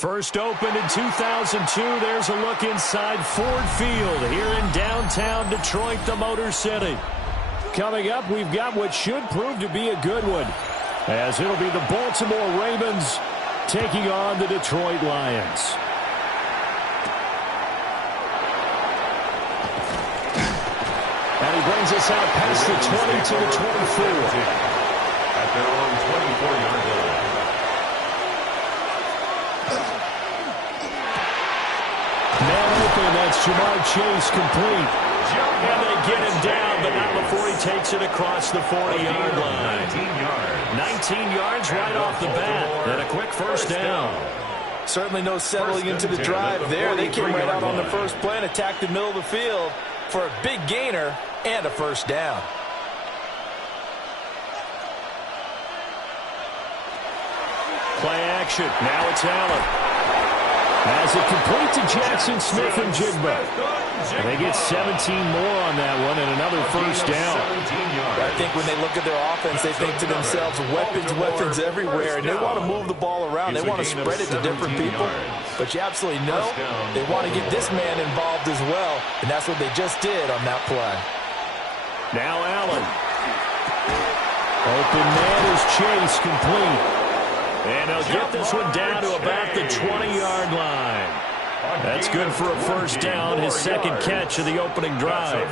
First opened in 2002. There's a look inside Ford Field here in downtown Detroit, the Motor City. Coming up, we've got what should prove to be a good one, as it'll be the Baltimore Ravens taking on the Detroit Lions. And he brings us out past the 20 to the 24. At their own 24-yard line. Man open, that's Jamar Chase complete. And they get him down, but not before he takes it across the 40-yard line. 19 yards right off the bat, and a quick first down. Certainly no settling into the drive there. They came right out on the first play and attacked the middle of the field for a big gainer and a first down. Play action. Now it's Allen. As it complete to Jackson Smith and Jigba. And they get 17 more on that one and another first down. I think when they look at their offense, they think to themselves, weapons everywhere, and they want to move the ball around. They want to spread it to different people. But you absolutely know they want to get this man involved as well, and that's what they just did on that play. Now Allen. Open man is Chase, complete. And they'll get this one down to about the 20-yard line. That's good for a first down, his second catch of the opening drive.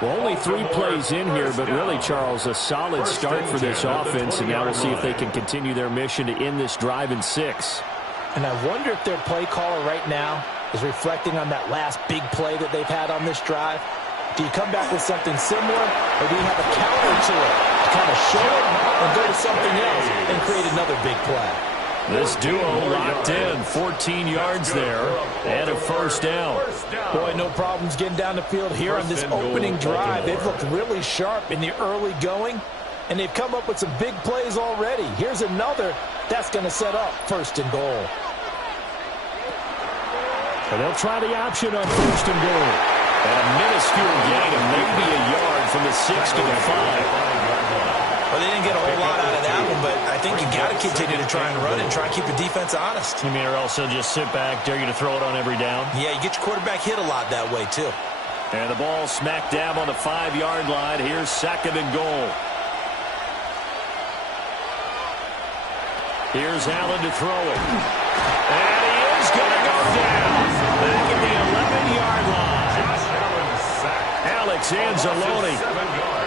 Well, only 3 plays in here, but really, Charles, a solid start for this offense, and now we'll see if they can continue their mission to end this drive in 6. And I wonder if their play caller right now is reflecting on that last big play that they've had on this drive. Do you come back with something similar, or do you have a counter to it to kind of show it and go to something else and create another big play? This duo locked in, 14 yards there, and a first down. Boy, no problems getting down the field here on this opening drive. They've looked really sharp in the early going, and they've come up with some big plays already. Here's another that's going to set up first and goal. And they'll try the option on first and goal. And a minuscule gain of maybe a yard from the 6 to the 5. Well, they didn't get a whole lot out of that one, but I think you got to continue to try and run and try and keep the defense honest. You mean, or else they'll just sit back, dare you to throw it on every down? Yeah, you get your quarterback hit a lot that way, too. And the ball smack dab on the 5-yard line. Here's second and goal. Here's Allen to throw it. And he is going to go down. Back at the 11-yard line. Alex Anzalone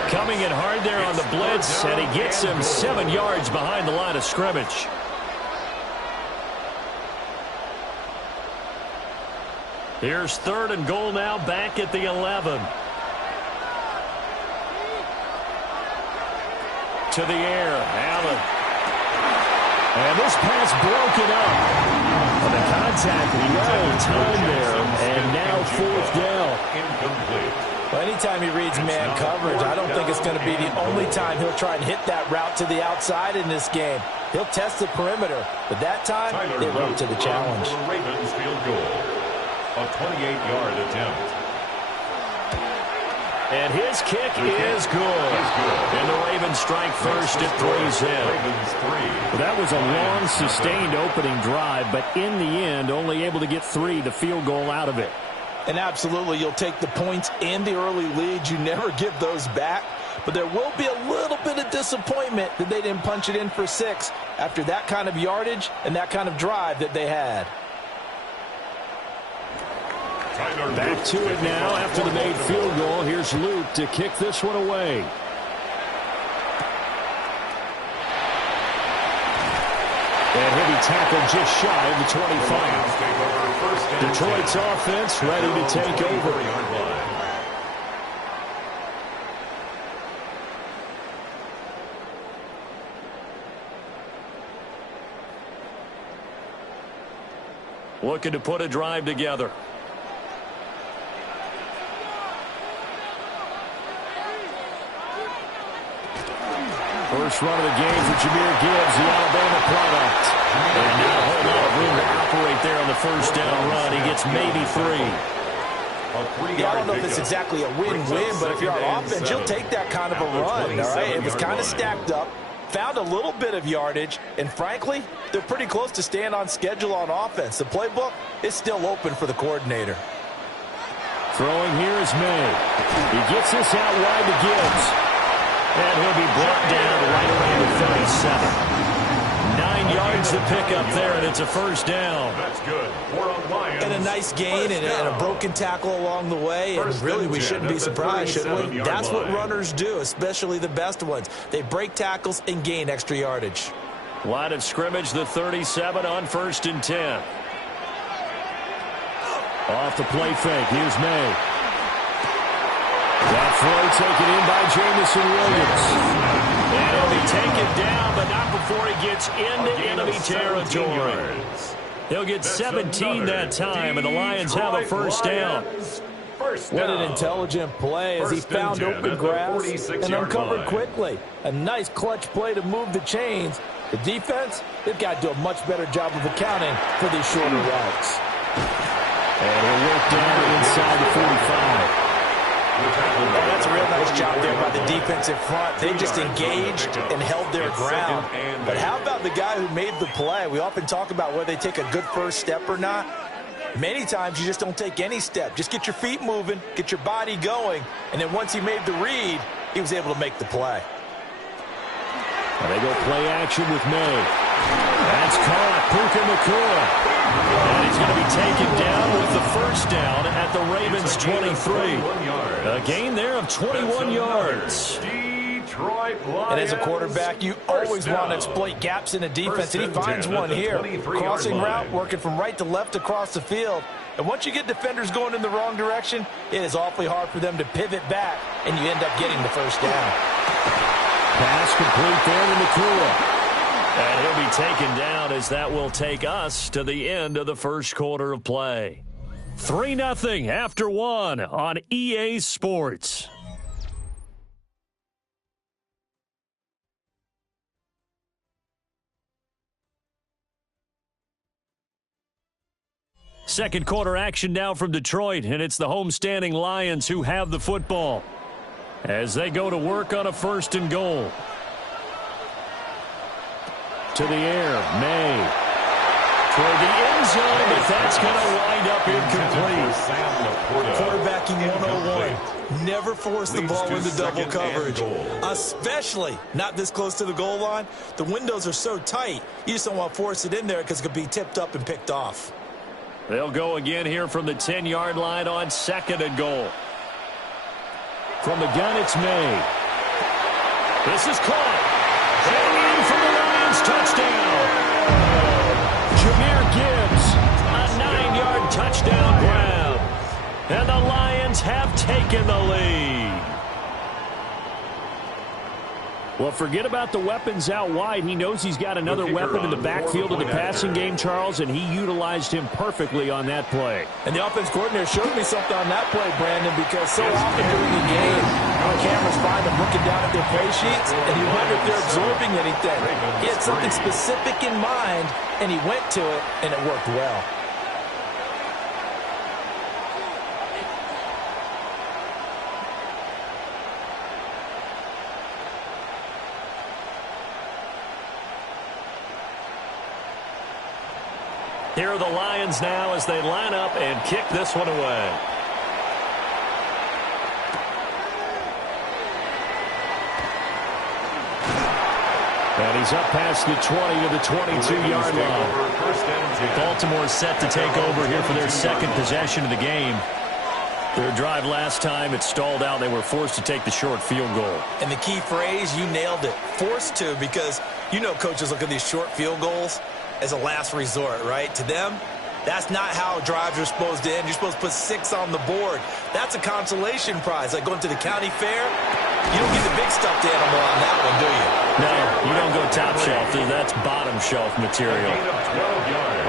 coming in hard there on the blitz, and he gets him 7 yards behind the line of scrimmage. Here's third and goal now, back at the 11. To the air, Allen. And this pass broken up. And the contact, well timed there, and now fourth down. Incomplete. Well, anytime he reads man coverage, I don't think it's going to be the only time he'll try and hit that route to the outside in this game. He'll test the perimeter, but that time, they went to the challenge. Ravens field goal. A 28-yard attempt. And his kick is good. And the Ravens strike first at 3 in. Well, that was a long, sustained opening drive, but in the end, only able to get 3, the field goal out of it. And absolutely, you'll take the points and the early leads. You never give those back. But there will be a little bit of disappointment that they didn't punch it in for 6 after that kind of yardage and that kind of drive that they had. Back to it now after the made field goal. Here's Luke to kick this one away. And he'll be tackled just shy of the 25. Detroit's offense ready to take over. Looking to put a drive together. First run of the game for Jahmyr Gibbs, the Alabama product. And not a whole lot of room to operate there on the first down run. He gets maybe 3. Yeah, I don't know if it's exactly a win-win, but if you're on offense, you'll take that kind of a run, all right? It was kind of stacked up. found a little bit of yardage, and frankly, they're pretty close to staying on schedule on offense. The playbook is still open for the coordinator. Throwing here is May. He gets this out wide to Gibbs. And he'll be brought down right around the 37. 9 yards to pick up there, and it's a first down. That's good. And a nice gain and a broken tackle along the way. And really, we shouldn't be surprised, should we? That's what runners do, especially the best ones. They break tackles and gain extra yardage. Line of scrimmage, the 37 on 1st and 10. Off the play fake. Here's May. That throw taken in by Jamison Williams. And he'll be taken down, but not before he gets into enemy territory. He'll get 17 that time, and the Lions have a first down. What an intelligent play as he found open grass and uncovered quickly. A nice clutch play to move the chains. The defense, they've got to do a much better job of accounting for these shorter routes. And he'll work down inside the 45. Oh, that's a real nice job there by the defensive front. They just engaged and held their ground. But how about the guy who made the play? We often talk about whether they take a good first step or not. Many times you just don't take any step. Just get your feet moving, get your body going, and then once he made the read, he was able to make the play. And they go play action with May. That's caught. Puka Nacua. And he's going to be taken down with the first down at the Ravens' 23. A gain there of 21 yards. And as a quarterback, you always want to exploit gaps in a defense, and he finds one here. Crossing route, working from right to left across the field. And once you get defenders going in the wrong direction, it is awfully hard for them to pivot back, and you end up getting the first down. Pass complete there to Nacua. And he'll be taken down as that will take us to the end of the first quarter of play. 3-0 after 1 on EA Sports. Second quarter action now from Detroit, and it's the homestanding Lions who have the football as they go to work on a 1st and goal. To the air, May. Toward the end zone, but that's going to wind up incomplete. Quarterbacking 101. Never force the ball into double coverage, especially not this close to the goal line. The windows are so tight, you just don't want to force it in there because it could be tipped up and picked off. They'll go again here from the 10-yard line on 2nd and goal. From the gun, it's May. This is caught. And in for the Lions touchdown. Jahmyr Gibbs, a 9-yard touchdown grab. And the Lions have taken the lead. Well, forget about the weapons out wide. He knows he's got another weapon in the backfield of the passing game, Charles, and he utilized him perfectly on that play. And the offense coordinator showed me something on that play, Brandon, because so often during the game, our cameras find them looking down at their play sheets, and you wonder if they're absorbing anything. He had something specific in mind, and he went to it, and it worked well. Here are the Lions now as they line up and kick this one away. And he's up past the 20 to the 22-yard line. Baltimore set to take over here for their second possession of the game. Their drive last time, it stalled out. They were forced to take the short field goal. And the key phrase, you nailed it, forced to, because you know coaches look at these short field goals as a last resort, right? To them, that's not how drives are supposed to end. You're supposed to put 6 on the board. That's a consolation prize. Like going to the county fair, you don't get the big stuffed animal on that one, do you? No, you don't go top shelf. That's bottom shelf material.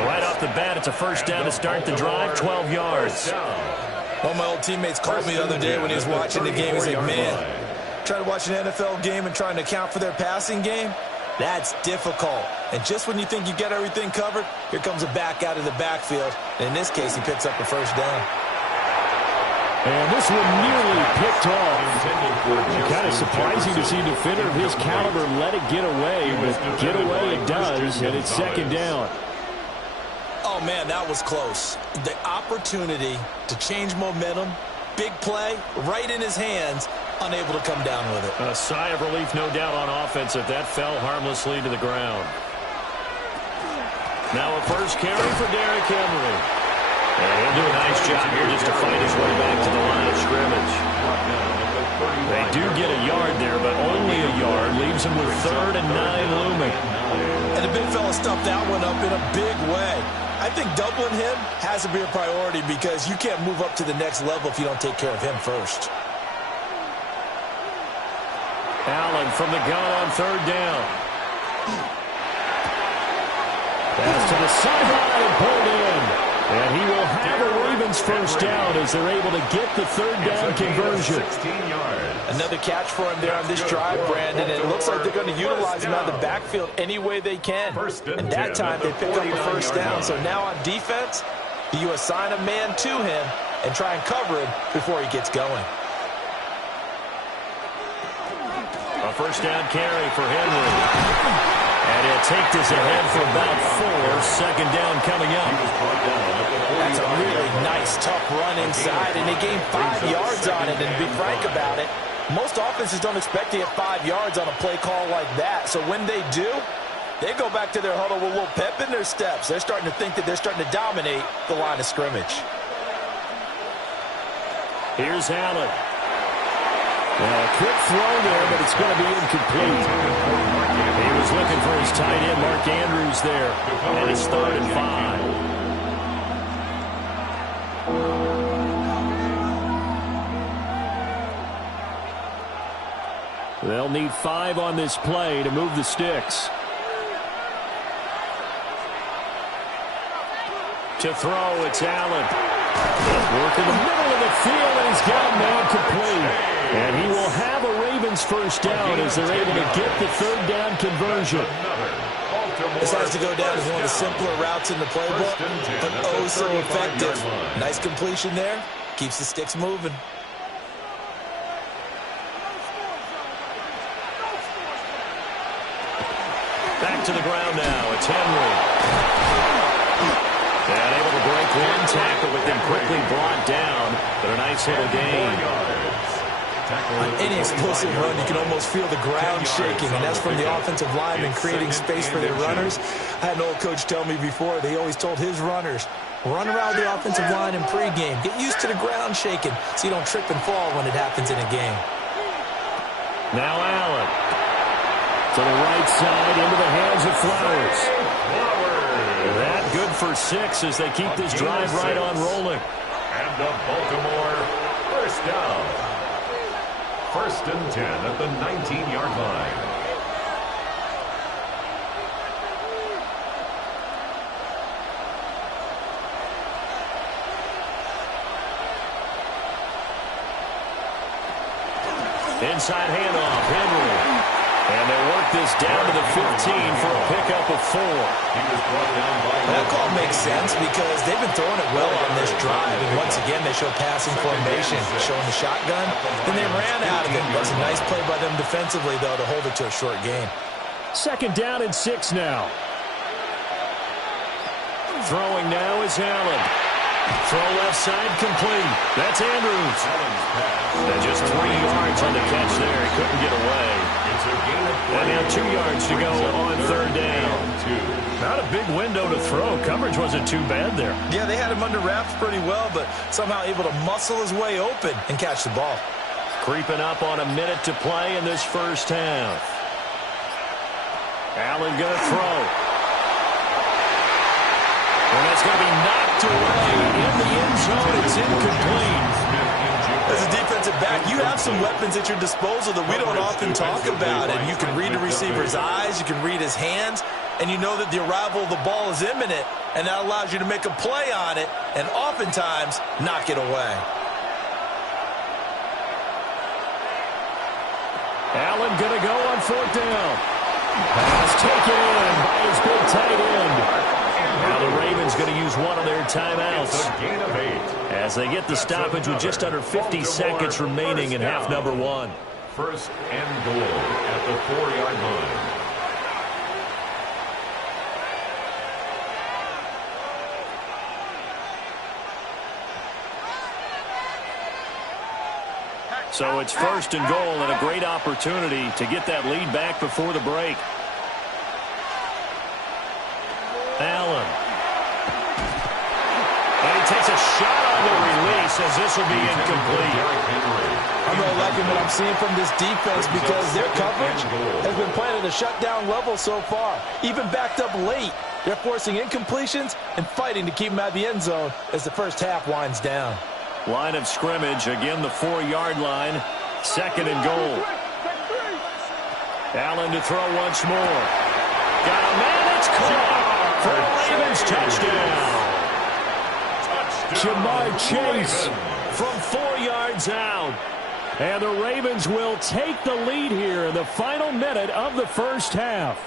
Right off the bat, it's a first down to start the drive, 12 yards. One of my old teammates called me the other day when he was watching the game. He's like, man, trying to watch an NFL game and trying to account for their passing game, that's difficult. And just when you think you get everything covered, here comes a back out of the backfield. And in this case, he picks up a first down. And this one nearly picked off. Kind of surprising to see a defender of his caliber let it get away, but get away it does, and it's second down. Oh, man, that was close. The opportunity to change momentum, big play, right in his hands, unable to come down with it. A sigh of relief, no doubt, on offense if that fell harmlessly to the ground. Now a first carry for Derrick Henry. And he'll do a nice job here just to fight his way back to the line of scrimmage. They do get a yard there, but only a yard. Leaves him with 3rd and 9 looming. And the big fella stuffed that one up in a big way. I think doubling him has to be a priority because you can't move up to the next level if you don't take care of him first. Allen from the gun on 3rd down. Pass to the sideline and pulled in. And he will have a Ravens first down as they're able to get the 3rd down conversion. Another catch for him there on this drive, Brandon. And it looks like they're going to utilize him out of the backfield any way they can. And that time they pick up a first down. So now on defense, you assign a man to him and try and cover him before he gets going. A first down carry for Henry. And he'll take this ahead for about 4. Second down coming up. That's a really nice, tough run inside, and they gained 5 yards on it. And to be frank about it, most offenses don't expect to get 5 yards on a play call like that. So when they do, they go back to their huddle with a little pep in their steps. They're starting to think that they're starting to dominate the line of scrimmage. Here's Allen. Now a quick throw there, but it's going to be incomplete. He was looking for his tight end, Mark Andrews, there. And it's 3rd and 5. They'll need 5 on this play to move the sticks. To throw, it's Allen. Work in the middle of the field, and he's got him now complete. And he will have a Ravens first down as they're able to get the 3rd down conversion. This has to go down as one of the simpler routes in the playbook, but oh so effective. Nice completion there. Keeps the sticks moving. Back to the ground now. It's Henry. And able to break one tackle, but then quickly brought down. But a nice little gain. On any explosive run, you can almost feel the ground shaking, and that's from the offensive linemen creating space for their runners. I had an old coach tell me before, they always told his runners, run around the offensive line in pregame. Get used to the ground shaking so you don't trip and fall when it happens in a game. Now Allen. To the right side, into the hands of Flowers. That good for 6 as they keep this drive right on rolling. And the Baltimore first down. 1st and 10 at the 19-yard line. Inside handoff, Henry. And they work this down to the 15 for a pickup of 4. That call makes sense because they've been throwing it well on this drive. And once again, they show passing formation, showing the shotgun. Then they ran out of it. That's a nice play by them defensively, though, to hold it to a short game. Second down and 6 now. Throwing now is Allen. Throw left side complete. That's Andrews. And just 3 yards on the catch there. He couldn't get away. And now 2 yards to go on 3rd down. Not a big window to throw. Coverage wasn't too bad there. Yeah, they had him under wraps pretty well, but somehow able to muscle his way open and catch the ball. Creeping up on a minute to play in this first half. Allen going to throw. And that's going to be knocked away in the end zone. It's incomplete. As a defensive back, you have some weapons at your disposal that we don't often talk about. And you can read the receiver's eyes, you can read his hands, and you know that the arrival of the ball is imminent, and that allows you to make a play on it and oftentimes knock it away. Allen going to go on 4th down. Pass taken in by his big tight end. Now the Ravens going to use one of their timeouts. as they get the stoppage with just under 50 seconds remaining in half number one. First and goal at the 4-yard line. So it's first and goal and a great opportunity to get that lead back before the break. Allen. And he takes a shot on the release as this will be incomplete. I'm really liking what I'm seeing from this defense because their coverage has been playing at a shutdown level so far. Even backed up late, they're forcing incompletions and fighting to keep them out of the end zone as the first half winds down. Line of scrimmage, again the 4-yard line. Second and goal. Allen to throw once more. Got a man, it's caught for a Ravens touchdown. Ja'Marr Chase from 4 yards out. And the Ravens will take the lead here in the final minute of the first half.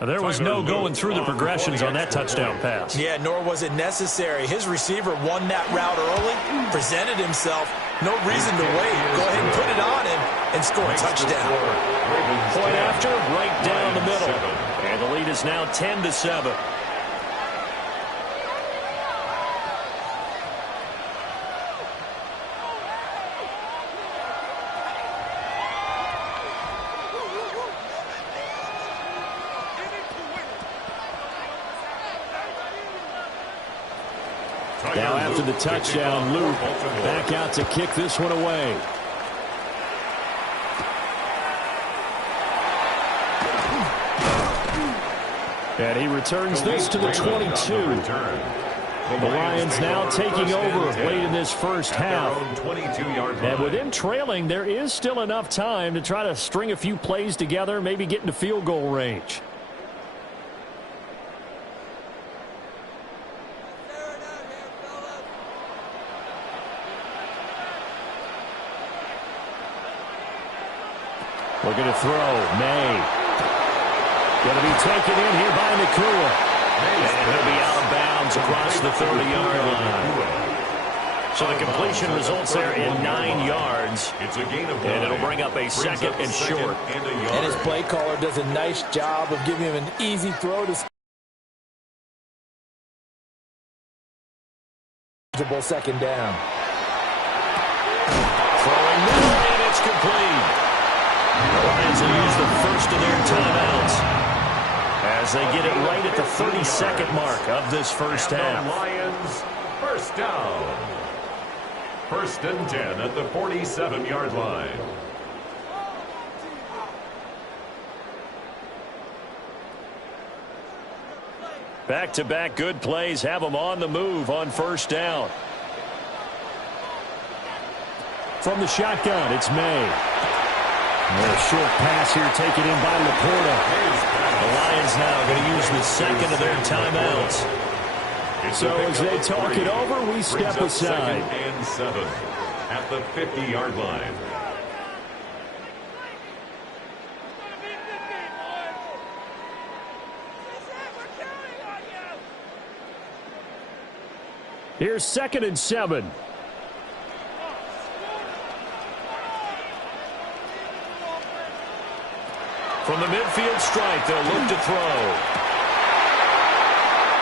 There was no going through the progressions on that touchdown pass. Yeah, nor was it necessary. His receiver won that route early, presented himself. No reason to wait. Go ahead and put it on him and score a touchdown. Point after, right down the middle. And the lead is now 10-7. Now after the touchdown, Luke back out to kick this one away. And he returns this to the 22. The Lions now taking over late in this first half. And with them trailing, there is still enough time to try to string a few plays together, maybe get into field goal range. Looking to throw. May. Going to be taken in here by Nacua. And he'll be out of bounds across the 30-yard line. So the completion results there in 9 yards. And it'll bring up a second and short. And his play caller does a nice job of giving him an easy throw to second down. Throwing now, and it's complete. The Lions will use the first of their timeouts as they get it right at the 32nd mark of this first half. The Lions, first down. First and 10 at the 47-yard line. Back-to-back good plays have them on the move on first down. From the shotgun, it's May. A short pass here taken in by Laporta. The Lions now going to use the second of their timeouts. So as they talk it over, we step aside. Second and 7 at the 50-yard line. Here's second and 7. From the midfield stripe, they'll look to throw.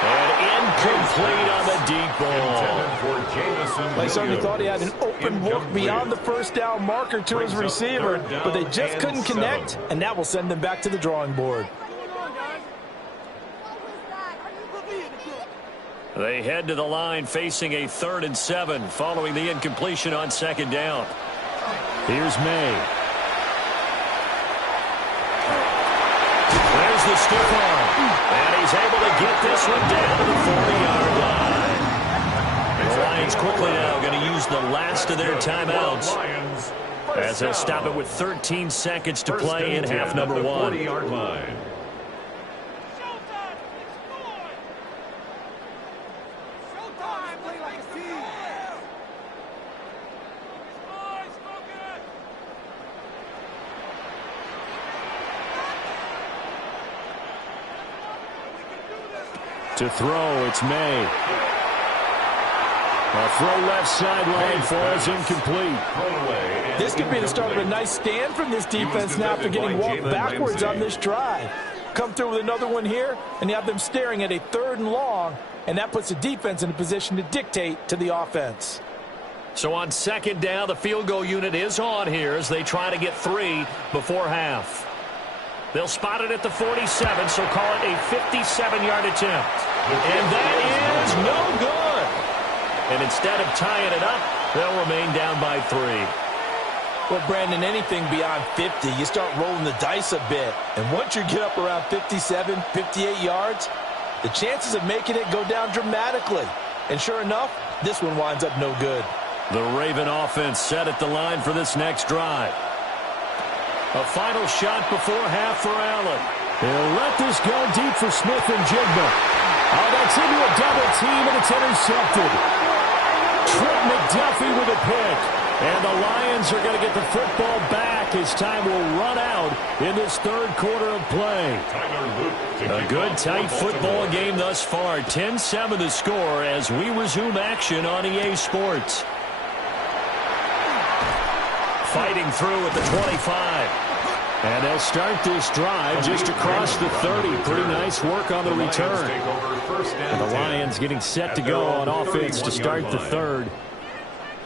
And incomplete on the deep ball. They certainly thought he had an open look beyond the first down marker to his receiver, but they just couldn't connect, and that will send them back to the drawing board. They head to the line facing a 3rd and 7 following the incompletion on second down. Here's May. There's the stiff arm. And he's able to get this one down to the 40-yard line. The Lions quickly now going to use the last of their timeouts as they'll stop it with 13 seconds to play in half number 1. 40-yard line. To throw, it's May. A throw left sideline falls incomplete. This could be the start of a nice stand from this defense now after getting walked backwards on this drive. Come through with another one here, and you have them staring at a 3rd and long, and that puts the defense in a position to dictate to the offense. So on 2nd down, the field goal unit is on here as they try to get 3 before half. They'll spot it at the 47, so call it a 57-yard attempt. And that is no good. And instead of tying it up, they'll remain down by 3. Well, Brandon, anything beyond 50, you start rolling the dice a bit. And once you get up around 57, 58 yards, the chances of making it go down dramatically. And sure enough, this one winds up no good. The Raven offense set at the line for this next drive. A final shot before half for Allen. They'll let this go deep for Smith and Jigba. Oh, that's into a double team, and it's intercepted. Trent McDuffie with a pick. And the Lions are going to get the football back as time will run out in this 3rd quarter of play. A good, tight football game thus far. 10-7 the score as we resume action on EA Sports. Fighting through at the 25. And they'll start this drive just across the 30. Pretty nice work on the return. And the Lions getting set to go on offense to start the 3rd.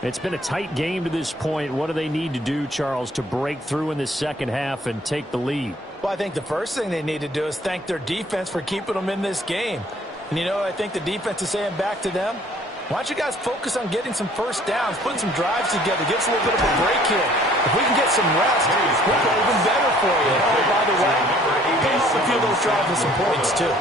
It's been a tight game to this point. What do they need to do, Charles, to break through in the 2nd half and take the lead? Well, I think the first thing they need to do is thank their defense for keeping them in this game. And, you know, I think the defense is saying back to them, why don't you guys focus on getting some first downs, putting some drives together, give us a little bit of a break here. If we can get some rest, we'll go even better for you. And, oh, by the way, come up a few of those drives with some points, too.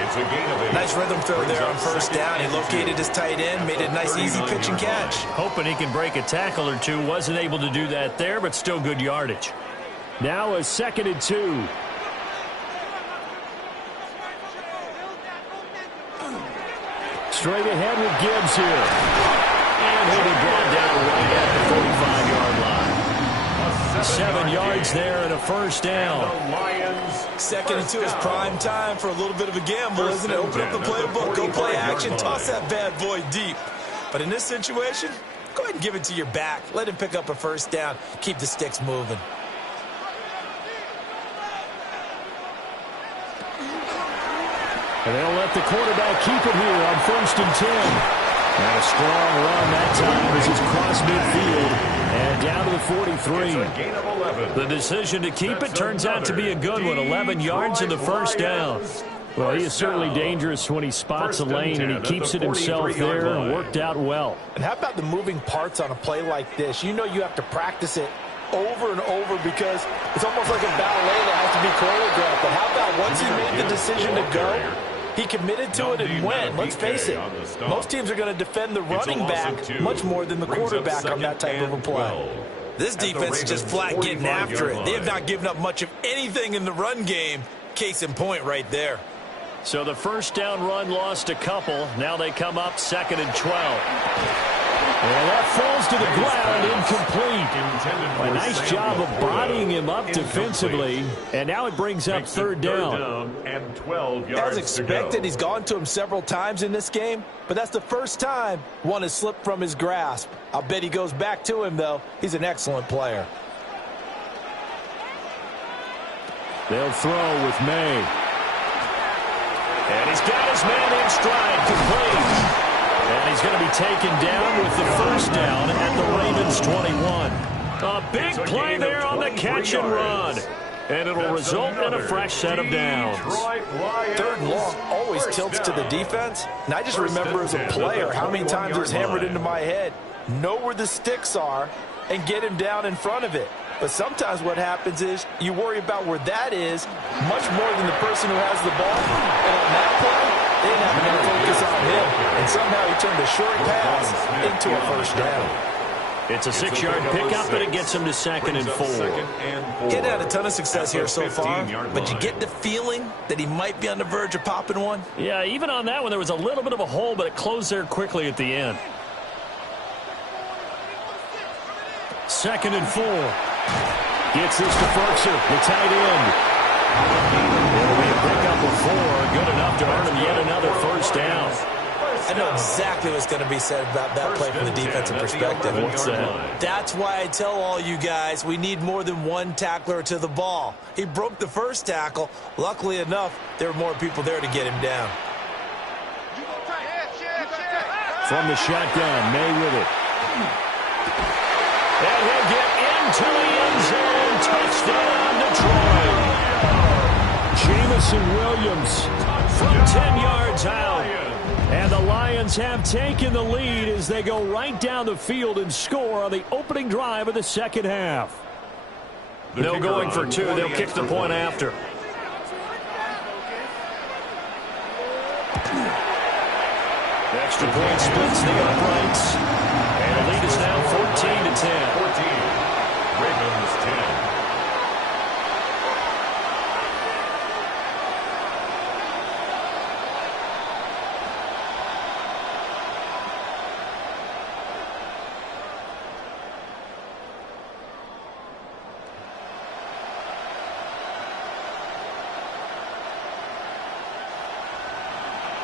It's a gain of 8. Nice rhythm throw there on 1st down. He located his tight end, made a nice easy pitch and catch. Hoping he can break a tackle or two. Wasn't able to do that there, but still good yardage. Now a 2nd and 2. Straight ahead with Gibbs here. And he'll be brought down right at the 45-yard line. 7 yards there and a 1st down. 2nd and 2 is prime time for a little bit of a gamble, isn't it? Open up the playbook, go play action, toss that bad boy deep. But in this situation, go ahead and give it to your back. Let him pick up a 1st down. Keep the sticks moving. And they'll let the quarterback keep it here on 1st and 10. And a strong run that time as he's crossed midfield and down to the 43. The decision to keep it turns out to be a good one. 11 yards in the 1st down. Well, he is certainly dangerous when he spots a lane, and he keeps it himself there and worked out well. And how about the moving parts on a play like this? You know you have to practice it over and over because it's almost like a ballet that has to be choreographed. But how about once he made the decision to go, he committed to it and went. Let's face it, most teams are going to defend the running back much more than the quarterback on that type of a play. This defense is just flat getting after it. They have not given up much of anything in the run game. Case in point right there. So the 1st down run lost a couple. Now they come up 2nd and 12. And that falls to the ground, incomplete. A nice job of bodying him up defensively. And now it brings up 3rd down. And 12 yards As expected, he's gone to him several times in this game, but that's the first time one has slipped from his grasp. I'll bet he goes back to him, though. He's an excellent player. They'll throw with May. And he's got his man in stride, complete. And he's going to be taken down with the 1st down at the Ravens 21. A big play there on the catch and run. And it'll result in a fresh set of downs. 3rd and long always tilts to the defense. And I just remember as a player how many times it was hammered into my head. Know where the sticks are and get him down in front of it. But sometimes what happens is you worry about where that is much more than the person who has the ball. And on that play, they didn't have enough focus on him. And somehow he turned a short pass into a 1st down. It's a 6-yard pickup, and it gets him to 2nd and 4. He hadn't had a ton of success here so far, but you get the feeling that he might be on the verge of popping one. Yeah, even on that one, there was a little bit of a hole, but it closed there quickly at the end. 2nd and 4. Gets this to Ferkser, the tight end. It'll be a pickup of 4, good enough to earn him yet another 1st down. I know exactly what's going to be said about that play from the defensive perspective. What's that? That's why I tell all you guys we need more than one tackler to the ball. He broke the first tackle. Luckily enough, there were more people there to get him down. From the shotgun, May with it. And he'll get into the end zone. Touchdown, Detroit. Jamison Williams from 10 yards out. And the Lions have taken the lead as they go right down the field and score on the opening drive of the second half. No going for two. They'll kick the point after. The extra point splits the uprights. And the lead is now 14-10. 14. Ravens 10.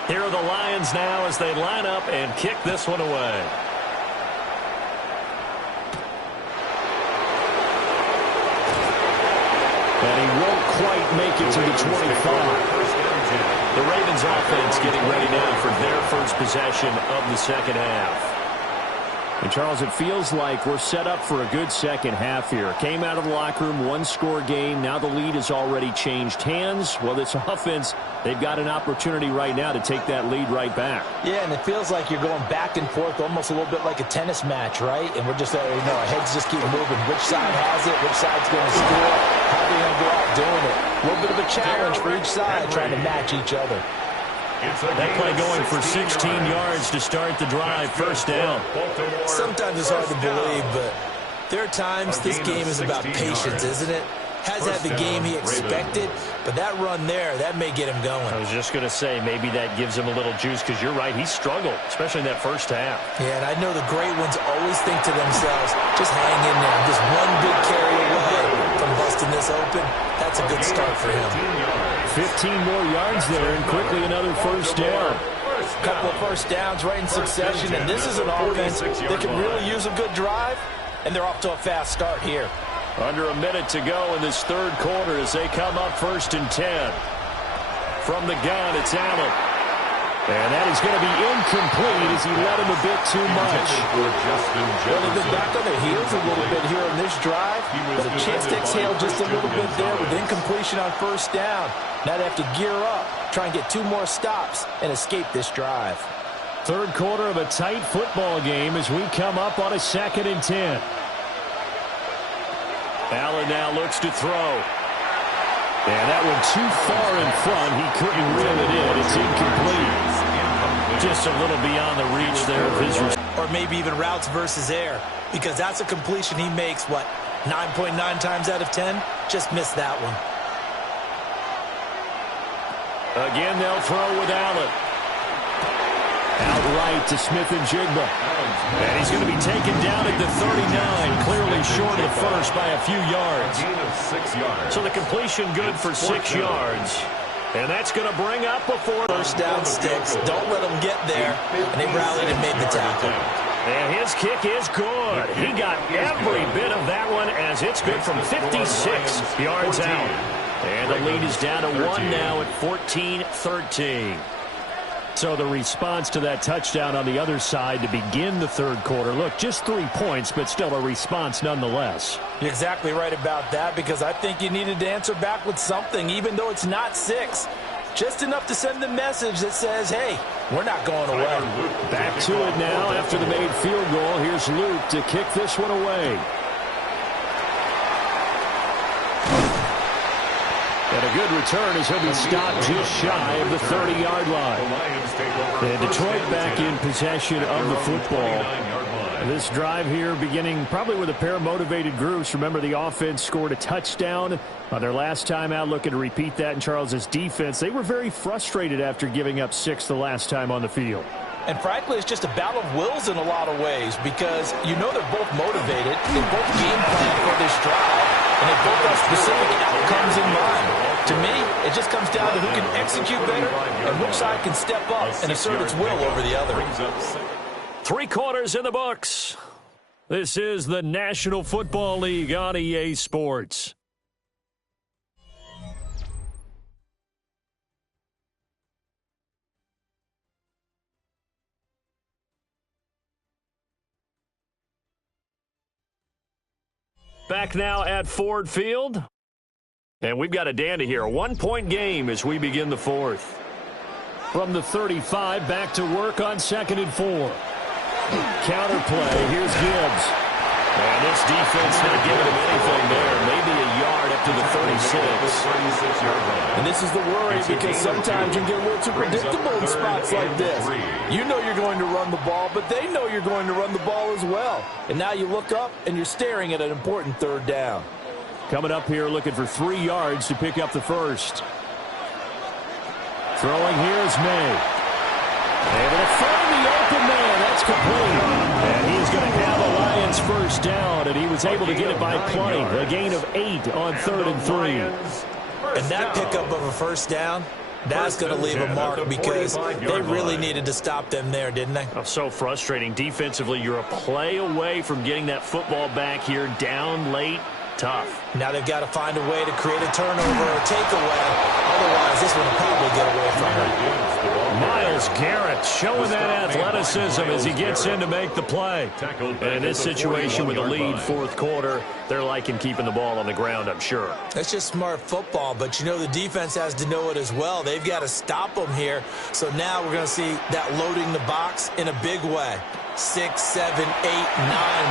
Here are the Lions now as they line up and kick this one away. And he won't quite make it to the 25. The Ravens offense getting ready now for their first possession of the second half. And, Charles, it feels like we're set up for a good second half here. Came out of the locker room, one-score game. Now the lead has already changed hands. Well, this offense, they've got an opportunity right now to take that lead right back. Yeah, and it feels like you're going back and forth almost a little bit like a tennis match, right? And we're just, our heads just keep moving. Which side has it? Which side's going to score? How are they going to go out doing it? A little bit of a challenge for each side trying to match each other. That play going for 16 yards to start the drive. First down. Sometimes it's hard to believe, but there are times this game is about patience, isn't it? Has had the game he expected, but that run there, that may get him going. I was just going to say, maybe that gives him a little juice, because you're right, he struggled, especially in that first half. Yeah, and I know the great ones always think to themselves, just hang in there. Just one big carry away from busting this open. That's a good start for him. 15 more yards there, and quickly another first down. A couple of first downs right in succession, and this is an offense that can really use a good drive, and they're off to a fast start here. Under a minute to go in this third quarter as they come up 1st and 10. From the gun, it's Allen. And that is going to be incomplete as he led him a bit too much. Well, they've been back on their heels a little bit here on this drive, but a chance to exhale just a little bit there with incompletion on first down. Now they have to gear up, try and get 2 more stops, and escape this drive. Third quarter of a tight football game as we come up on a 2nd and 10. Allen now looks to throw. And that one too far in front. He couldn't reel it in. It's incomplete. Just a little beyond the reach there of his receiver. Or maybe even routes versus air, because that's a completion he makes, what, 9.9 times out of 10? Just missed that one. Again, they'll throw with Allen. Outright to Smith-Njigba. And he's going to be taken down at the 39, clearly short of the first by a few yards. So the completion good for 6 yards. And that's going to bring up a first down sticks. Don't let them get there. And they rallied and made the tackle. And his kick is good. He got every bit of that one as it's good from 56 yards out. And the lead is down to 1 now at 14-13. So the response to that touchdown on the other side to begin the third quarter. Look, just 3 points, but still a response nonetheless. You're exactly right about that, because I think you needed to answer back with something, even though it's not 6. Just enough to send the message that says, hey, we're not going away. Back to it now after the made field goal. Here's Luke to kick this one away. And a good return as he'll be stopped just shy of the 30-yard line. And Detroit back in possession of the football. This drive here beginning probably with a pair of motivated groups. Remember, the offense scored a touchdown on their last time out, looking to repeat that in Charles's defense. They were very frustrated after giving up 6 the last time on the field. And frankly, it's just a battle of wills in a lot of ways because you know they're both motivated. They both game plan for this drive, and they both have specific outcomes in mind. To me, it just comes down to who can execute better and which side can step up and assert its will over the other. 3 quarters in the books. This is the National Football League on EA Sports. Back now at Ford Field. And we've got a dandy here. A 1-point game as we begin the fourth. From the 35, back to work on 2nd and 4. Counter play. Here's Gibbs. And this defense not giving him anything there. Maybe a yard up to the 36. And this is the worry because sometimes you get a little too predictable in spots like this. You know you're going to run the ball, but they know you're going to run the ball as well. And now you look up and you're staring at an important 3rd down. Coming up here looking for 3 yards to pick up the first. Throwing here is May. Able to find the open man. That's complete. And he's going to have a Lions first down, and he was able to get it by plenty. A gain of 8 on 3rd and 3. And that pickup of a first down, that's going to leave a mark because they really needed to stop them there, didn't they? Oh, so frustrating. Defensively, you're a play away from getting that football back here down late. Tough. Now they've got to find a way to create a turnover or takeaway. Otherwise, this one will probably get away from them. Myles Garrett showing that athleticism as he gets in to make the play. And in this situation with a lead 4th quarter, they're liking keeping the ball on the ground, I'm sure. That's just smart football, but you know the defense has to know it as well. They've got to stop them here. So now we're going to see that loading the box in a big way. 6, 7, 8, 9,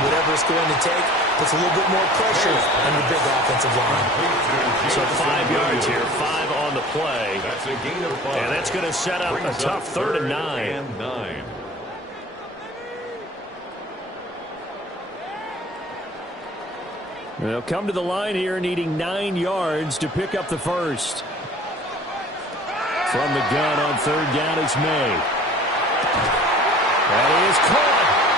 whatever it's going to take, puts a little bit more pressure on your big offensive line. So 5 yards here, 5 on the play. That's a gain of 5. And that's going to set up a tough 3rd and 9. They'll come to the line here needing 9 yards to pick up the first. From the gun on 3rd down is May. And he is caught.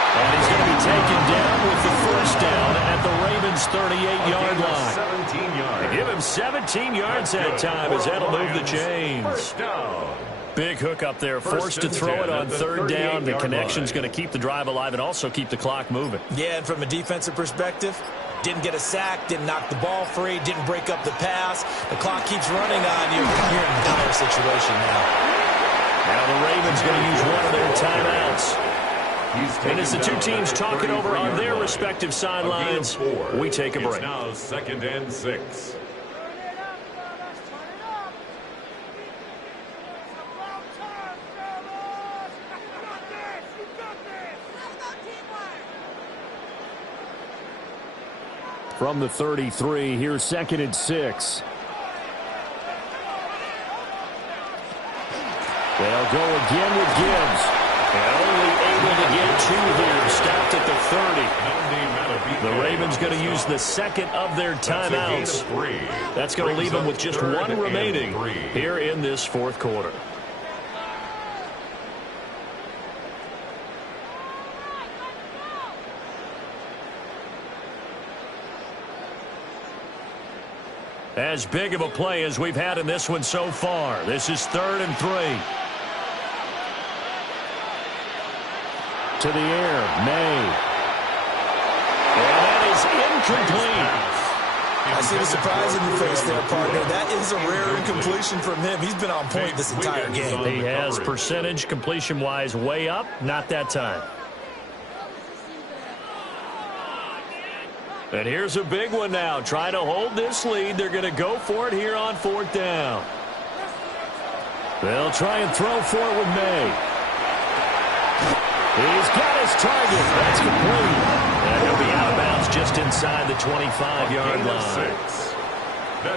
And he's going to be taken down with the first down at the Ravens' 38-yard line. 17 yards. Give him 17 yards that time as that'll move the chains. First down. Big hook up there, forced to throw it on 3rd down. The connection's going to keep the drive alive and also keep the clock moving. Yeah, and from a defensive perspective, didn't get a sack, didn't knock the ball free, didn't break up the pass. The clock keeps running on you. You're in a dire situation now. Now the Ravens going to use one of their timeouts. And as the 2 teams talk it over on their respective sidelines, we take a break. It's now 2nd and 6. From the 33, here's 2nd and 6. They'll go again with Gibbs. And only able to get 2 here. Stopped at the 30. The Ravens going to use the 2nd of their timeouts. That's going to leave them with just 1 remaining here in this 4th quarter. As big of a play as we've had in this one so far. This is 3rd and 3. To the air, May. And that is incomplete. I see the surprise in your face there, partner. That is a rare incompletion from him. He's been on point this entire game. He has percentage completion-wise way up. Not that time. And here's a big one now. Trying to hold this lead. They're going to go for it here on 4th down. They'll try and throw for it with May. He's got his target. That's complete. And he'll be out of bounds just inside the 25-yard line.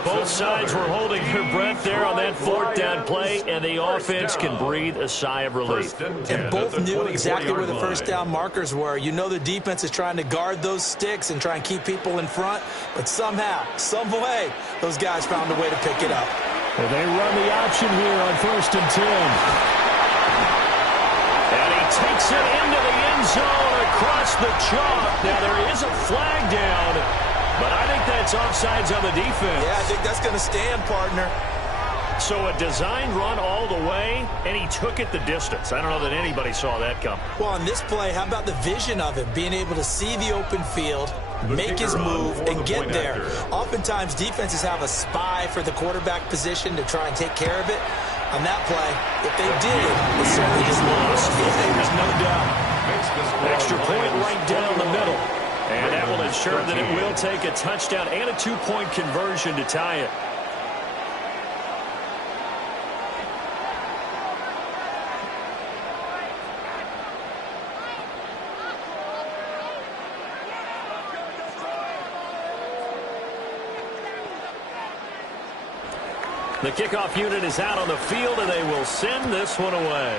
Both sides were holding their breath there on that 4th down play, and the offense can breathe a sigh of relief. And both knew exactly where the first down markers were. You know the defense is trying to guard those sticks and try and keep people in front, but somehow, some way, those guys found a way to pick it up. Well, they run the option here on 1st and 10. And he Gets it into the end zone across the chalk. Now, there is a flag down, but I think that's offsides on the defense. Yeah, I think that's going to stand, partner. So a designed run all the way, and he took it the distance. I don't know that anybody saw that come. Well, on this play, how about the vision of him, being able to see the open field, make his move, and get there. Oftentimes, defenses have a spy for the quarterback position to try and take care of it. On that play, if they did, it certainly is lost. There's no doubt. Extra point right down the middle. And that will ensure that it will take a touchdown and a two-point conversion to tie it. The kickoff unit is out on the field, and they will send this one away.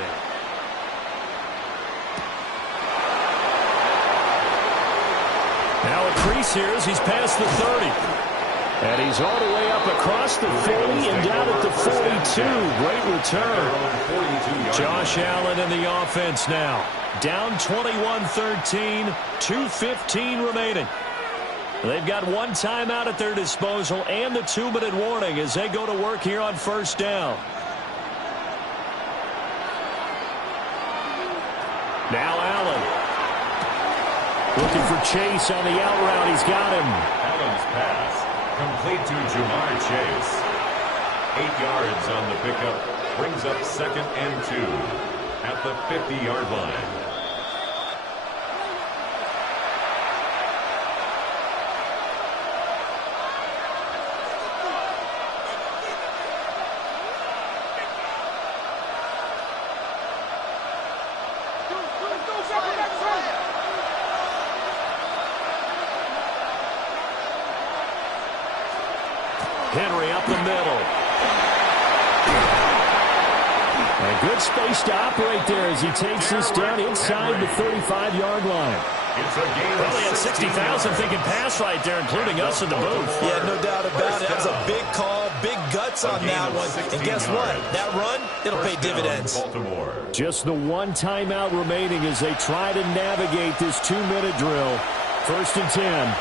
Now a crease here as he's past the 30. And he's all the way up across the 40 and down at the 42. Great return. Josh Allen in the offense now. Down 21-13, 2:15 remaining. They've got one timeout at their disposal and the 2-minute warning as they go to work here on first down. Now Allen. Looking for Chase on the out route. He's got him. Allen's pass complete to Jamar Chase. 8 yards on the pickup. Brings up 2nd and 2 at the 50-yard line. Henry up the middle. A good space to operate there as he takes this down inside the 35-yard line. Probably had 60,000 thinking pass right there, including us in the booth. Yeah, no doubt about it. That was a big call, big guts on that one. And guess what? That run, it'll pay dividends. Just the one timeout remaining as they try to navigate this 2-minute drill. 1st and 10.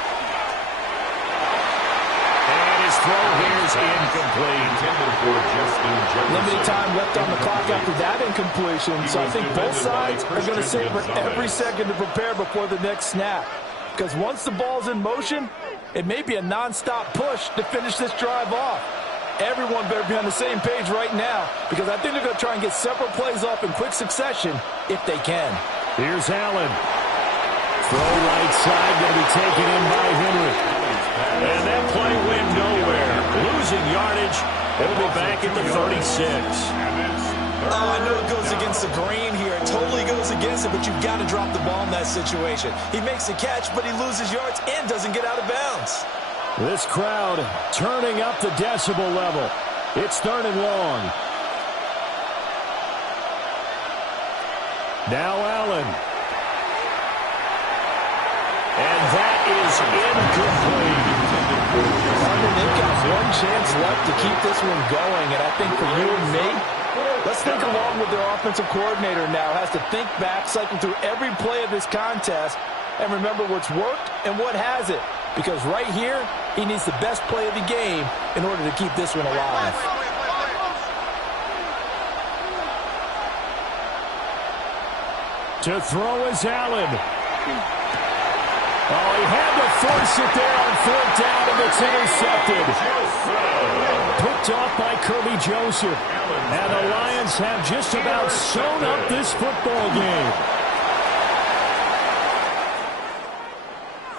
Throw here is incomplete. Limited time left on the clock after that incompletion, so I think both sides are going to savor every second to prepare before the next snap. Because once the ball's in motion, it may be a nonstop push to finish this drive off. Everyone better be on the same page right now, because I think they're going to try and get several plays off in quick succession if they can. Here's Allen. Throw right side, going to be taken in by Henry. And that play went nowhere. Losing yardage. It'll be back at the 36. Oh, I know it goes against the grain here. It totally goes against it, but you've got to drop the ball in that situation. He makes a catch, but he loses yards and doesn't get out of bounds. This crowd turning up the decibel level. It's 3rd and long. Now Allen. And that is incomplete. They've got one chance left to keep this one going, and I think for you and me, let's think along with their offensive coordinator now. Has to think back, cycle through every play of this contest, and remember what's worked and what hasn't. Because right here, he needs the best play of the game in order to keep this one alive. To throw is Allen. Oh, he had to force it there on 4th down, and it's intercepted. Picked off by Kirby Joseph. And the Lions have just about sewn up this football game.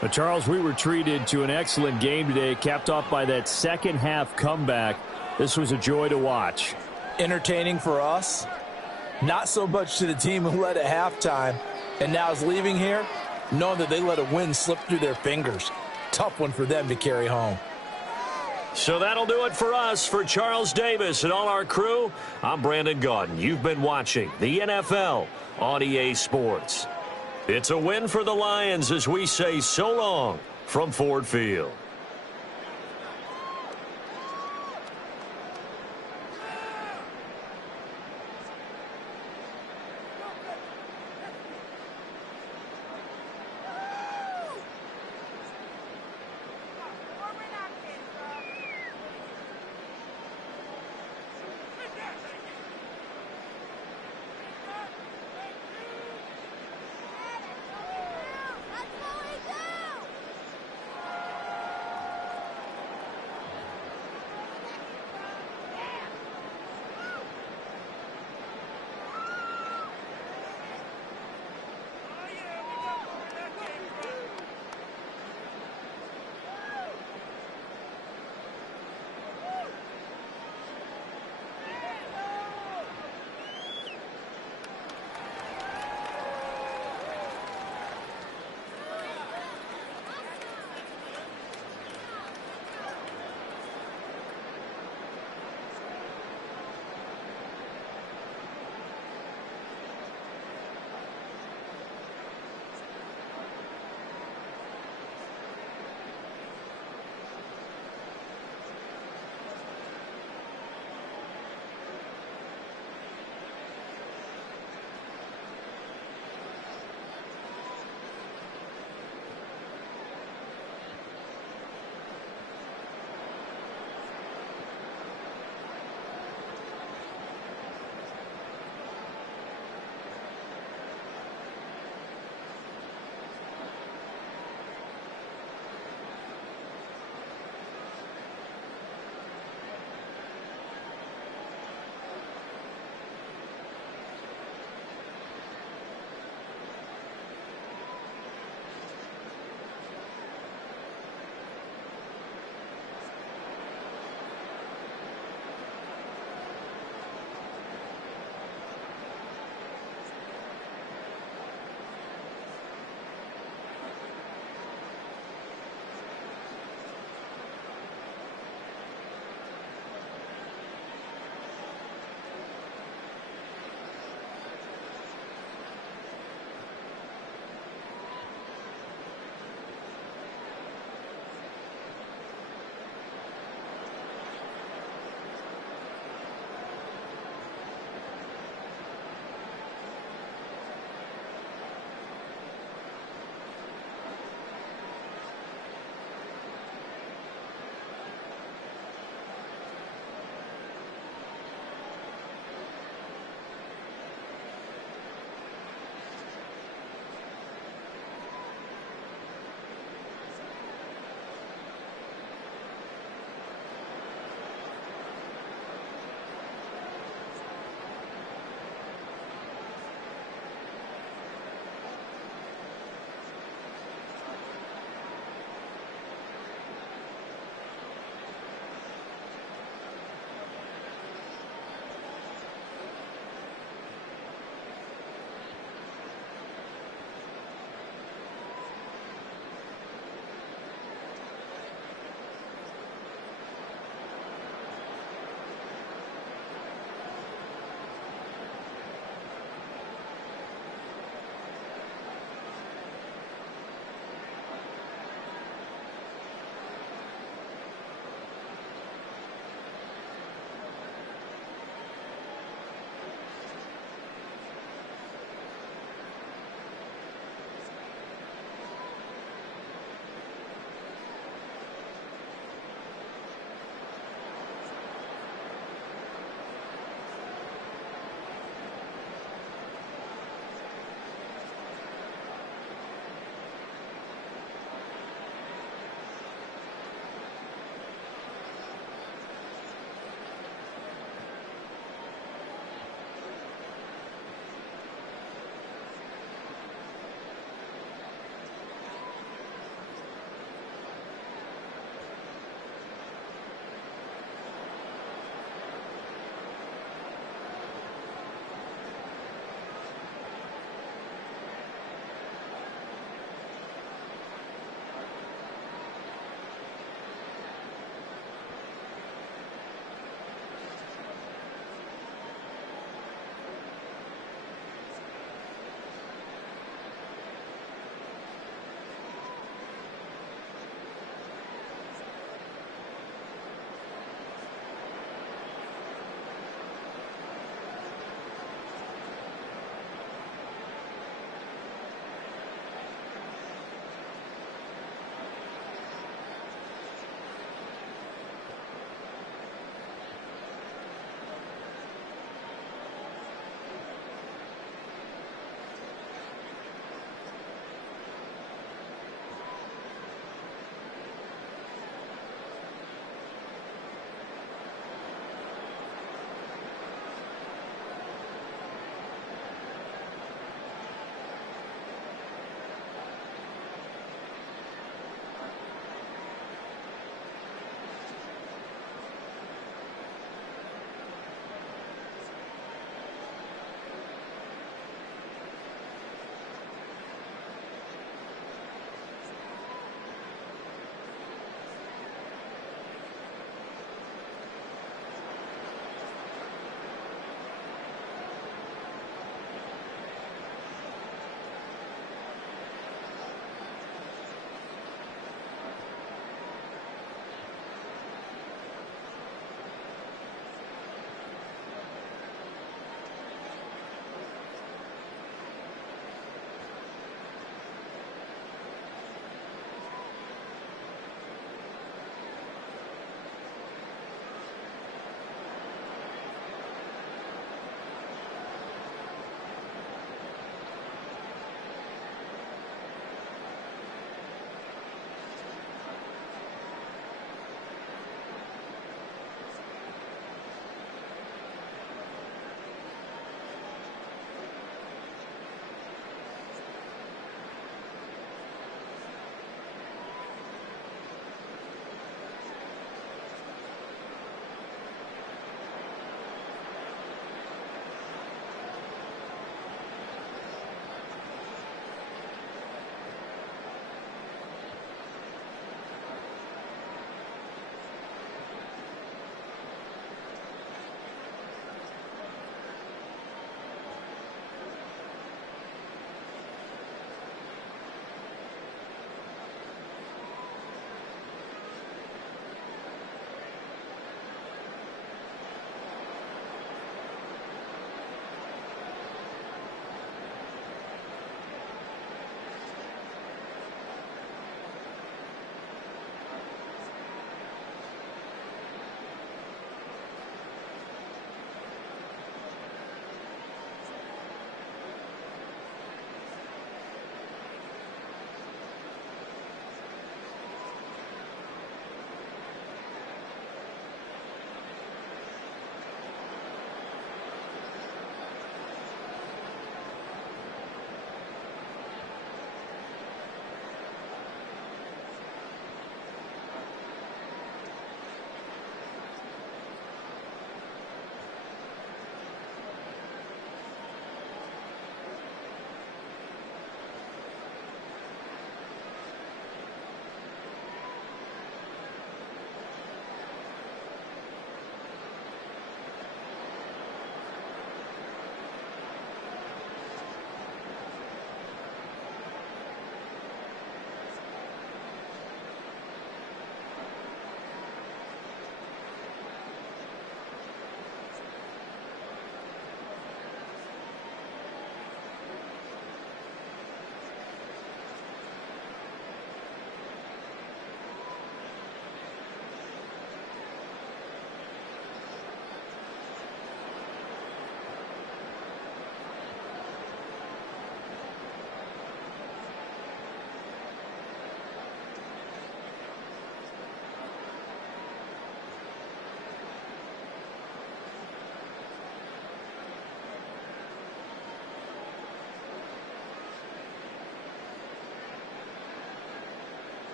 But Charles, we were treated to an excellent game today, capped off by that second-half comeback. This was a joy to watch. Entertaining for us. Not so much to the team who led at halftime and now is leaving here knowing that they let a win slip through their fingers. Tough one for them to carry home. So that'll do it for us. For Charles Davis and all our crew, I'm Brandon Gaudin. You've been watching the NFL on EA Sports. It's a win for the Lions as we say so long from Ford Field.